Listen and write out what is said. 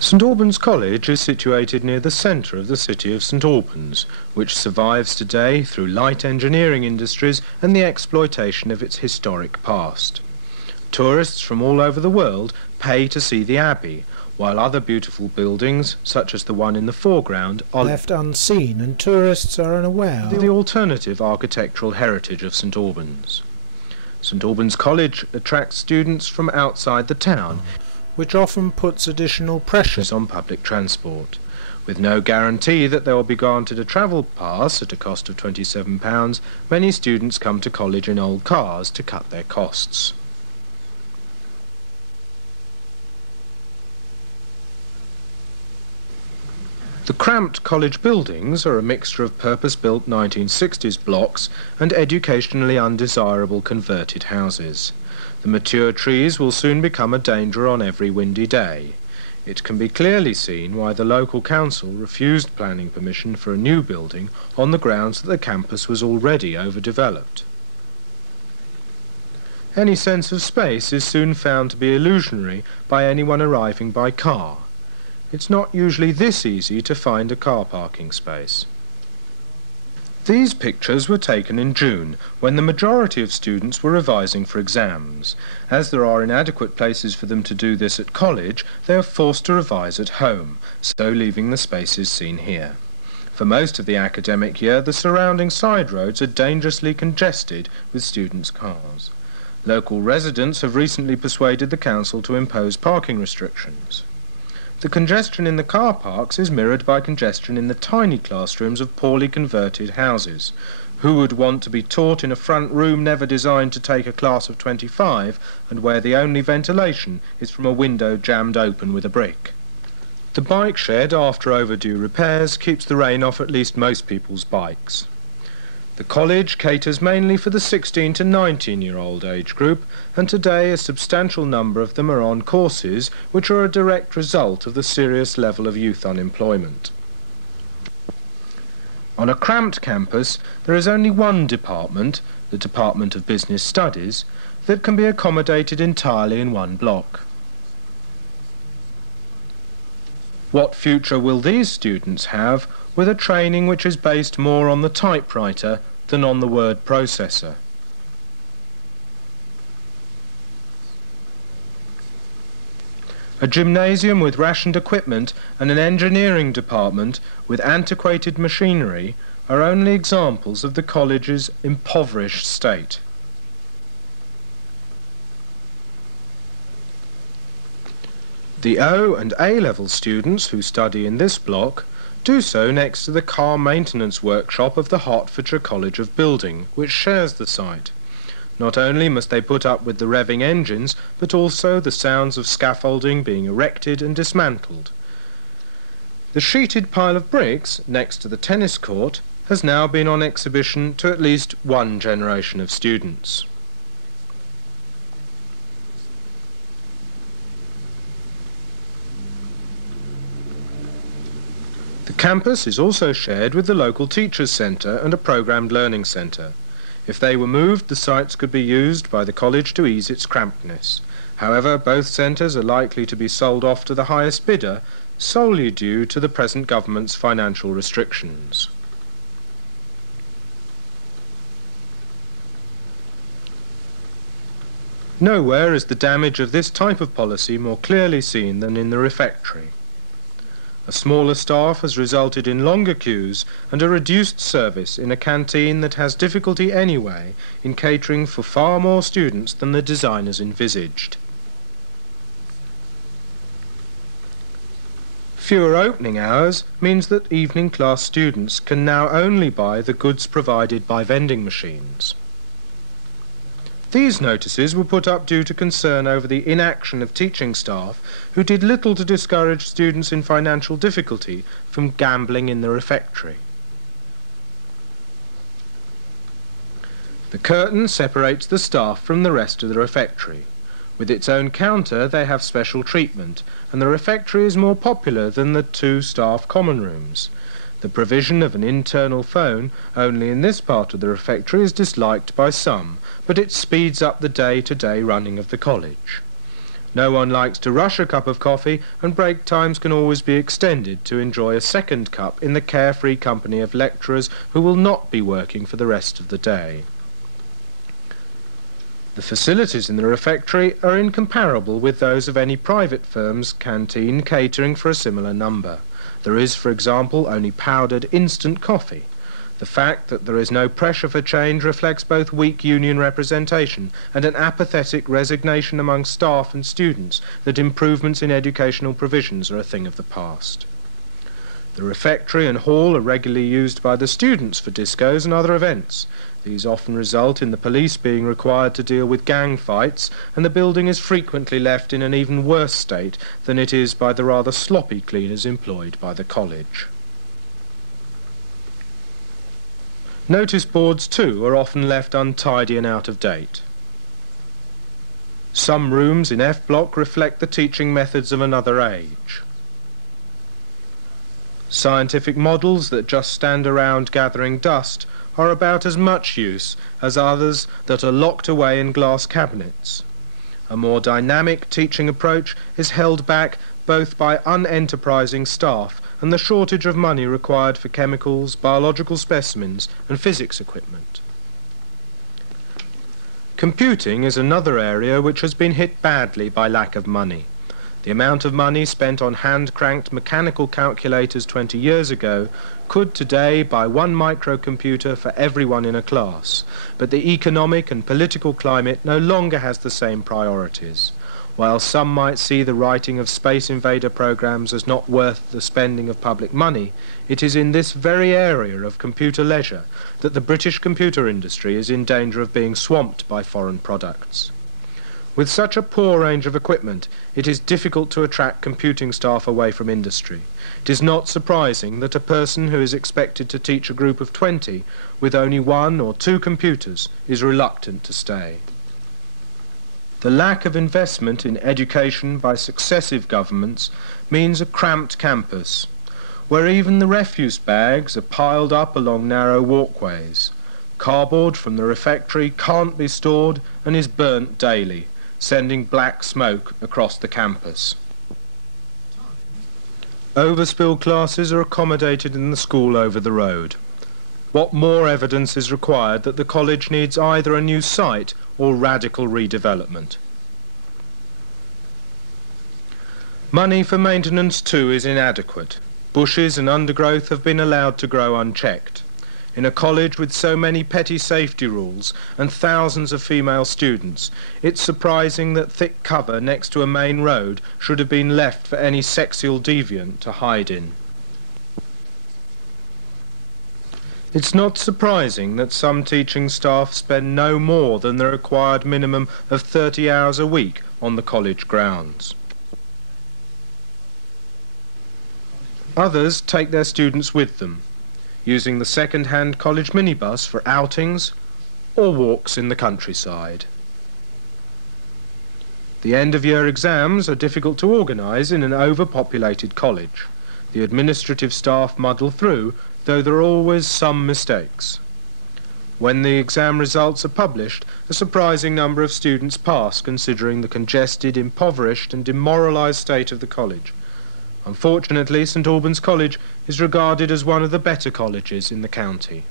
St Albans College is situated near the centre of the city of St Albans, which survives today through light engineering industries and the exploitation of its historic past. Tourists from all over the world pay to see the Abbey, while other beautiful buildings, such as the one in the foreground, are left unseen and tourists are unaware of the alternative architectural heritage of St Albans. St Albans College attracts students from outside the town, which often puts additional pressure on public transport. With no guarantee that they will be granted a travel pass at a cost of £27, many students come to college in old cars to cut their costs. The cramped college buildings are a mixture of purpose-built 1960s blocks and educationally undesirable converted houses. The mature trees will soon become a danger on every windy day. It can be clearly seen why the local council refused planning permission for a new building on the grounds that the campus was already overdeveloped. Any sense of space is soon found to be illusionary by anyone arriving by car. It's not usually this easy to find a car parking space. These pictures were taken in June, when the majority of students were revising for exams. As there are inadequate places for them to do this at college, they are forced to revise at home, so leaving the spaces seen here. For most of the academic year, the surrounding side roads are dangerously congested with students' cars. Local residents have recently persuaded the council to impose parking restrictions. The congestion in the car parks is mirrored by congestion in the tiny classrooms of poorly converted houses. Who would want to be taught in a front room never designed to take a class of 25 and where the only ventilation is from a window jammed open with a brick? The bike shed, after overdue repairs, keeps the rain off at least most people's bikes. The college caters mainly for the 16 to 19-year-old age group, and today a substantial number of them are on courses which are a direct result of the serious level of youth unemployment. On a cramped campus, there is only one department, the Department of Business Studies, that can be accommodated entirely in one block. What future will these students have with a training which is based more on the typewriter than on the word processor? A gymnasium with rationed equipment and an engineering department with antiquated machinery are only examples of the college's impoverished state. The O and A-level students who study in this block do so next to the car maintenance workshop of the Hertfordshire College of Building, which shares the site. Not only must they put up with the revving engines, but also the sounds of scaffolding being erected and dismantled. The sheeted pile of bricks next to the tennis court has now been on exhibition to at least one generation of students. The campus is also shared with the local Teachers' Centre and a programmed learning centre. If they were moved, the sites could be used by the college to ease its crampedness. However, both centres are likely to be sold off to the highest bidder, solely due to the present government's financial restrictions. Nowhere is the damage of this type of policy more clearly seen than in the refectory. A smaller staff has resulted in longer queues and a reduced service in a canteen that has difficulty anyway in catering for far more students than the designers envisaged. Fewer opening hours means that evening class students can now only buy the goods provided by vending machines. These notices were put up due to concern over the inaction of teaching staff who did little to discourage students in financial difficulty from gambling in the refectory. The curtain separates the staff from the rest of the refectory. With its own counter, they have special treatment, and the refectory is more popular than the two staff common rooms. The provision of an internal phone only in this part of the refectory is disliked by some, but it speeds up the day-to-day running of the college. No one likes to rush a cup of coffee, and break times can always be extended to enjoy a second cup in the carefree company of lecturers who will not be working for the rest of the day. The facilities in the refectory are incomparable with those of any private firm's canteen catering for a similar number. There is, for example, only powdered instant coffee. The fact that there is no pressure for change reflects both weak union representation and an apathetic resignation among staff and students that improvements in educational provisions are a thing of the past. The refectory and hall are regularly used by the students for discos and other events. These often result in the police being required to deal with gang fights, and the building is frequently left in an even worse state than it is by the rather sloppy cleaners employed by the college. Notice boards, too, are often left untidy and out of date. Some rooms in F block reflect the teaching methods of another age. Scientific models that just stand around gathering dust are about as much use as others that are locked away in glass cabinets. A more dynamic teaching approach is held back both by unenterprising staff and the shortage of money required for chemicals, biological specimens and physics equipment. Computing is another area which has been hit badly by lack of money. The amount of money spent on hand-cranked mechanical calculators 20 years ago could today buy one microcomputer for everyone in a class, but the economic and political climate no longer has the same priorities. While some might see the writing of space invader programs as not worth the spending of public money, it is in this very area of computer leisure that the British computer industry is in danger of being swamped by foreign products. With such a poor range of equipment, it is difficult to attract computing staff away from industry. It is not surprising that a person who is expected to teach a group of 20 with only 1 or 2 computers is reluctant to stay. The lack of investment in education by successive governments means a cramped campus, where even the refuse bags are piled up along narrow walkways. Cardboard from the refectory can't be stored and is burnt daily, sending black smoke across the campus. Overspill classes are accommodated in the school over the road. What more evidence is required that the college needs either a new site or radical redevelopment? Money for maintenance too is inadequate. Bushes and undergrowth have been allowed to grow unchecked. In a college with so many petty safety rules and thousands of female students, it's surprising that thick cover next to a main road should have been left for any sexual deviant to hide in. It's not surprising that some teaching staff spend no more than the required minimum of 30 hours a week on the college grounds. Others take their students with them, using the second-hand college minibus for outings or walks in the countryside. The end-of-year exams are difficult to organise in an overpopulated college. The administrative staff muddle through, though there are always some mistakes. When the exam results are published, a surprising number of students pass, considering the congested, impoverished and demoralised state of the college. Unfortunately, St Albans College is regarded as one of the better colleges in the county.